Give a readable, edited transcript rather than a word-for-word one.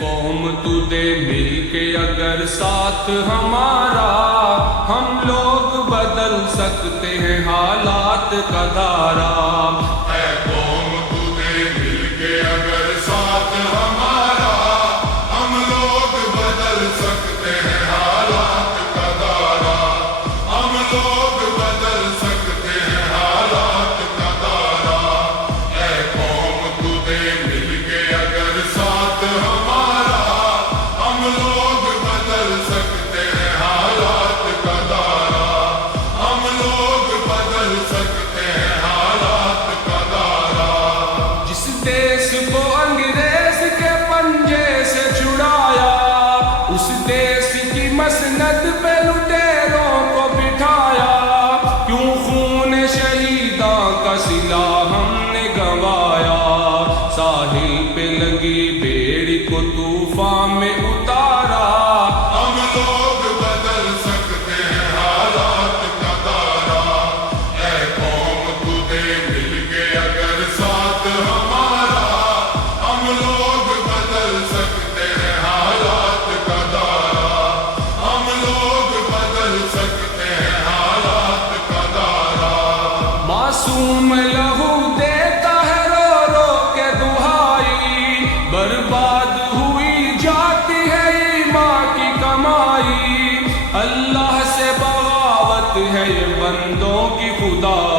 قوم تو دے مل کے اگر ساتھ ہمارا، ہم لوگ بدل سکتے ہیں حالات کا دھارا۔ اے قوم تو دے مل کے اگر ساتھ ہمارا، ہم لوگ بدل سکتے ہیں حالات کا دھارا، ہم لوگ بدل سکتے ہیں حالات کا دھارا۔ اے قوم تو دے مل کے اگر ساتھ ہمارا، ہم لوگ بدل سکتے ہیں حالات کا دھارا، ہم لوگ بدل سکتے ہیں حالات کا دھارا۔ جس دیس کو انگریز کے پنجے سے چھڑایا، اس دیس کی مسند پہ لٹیروں کو بٹھایا، کیوں خون شہیداں کا صلہ ہم نے گنوایا، ساحل پہ لگی بیڑی کو طوفان میں اتارا۔ ہم لوگ بدل سکتے ہیں حالات کا دھارا۔ اے قوم تو دے مل کے اگر ساتھ ہمارا، ہم لوگ بدل سکتے ہیں حالات کا دھارا، ہم لوگ بدل سکتے ہیں حالات کا دھارا۔ معصوم لہو دیتا ہے رو رو کے دہائی، برباد ہوئی جاتی ہے ایمان کی کمائی، اللہ سے بغاوت ہے یہ بندوں کی خدا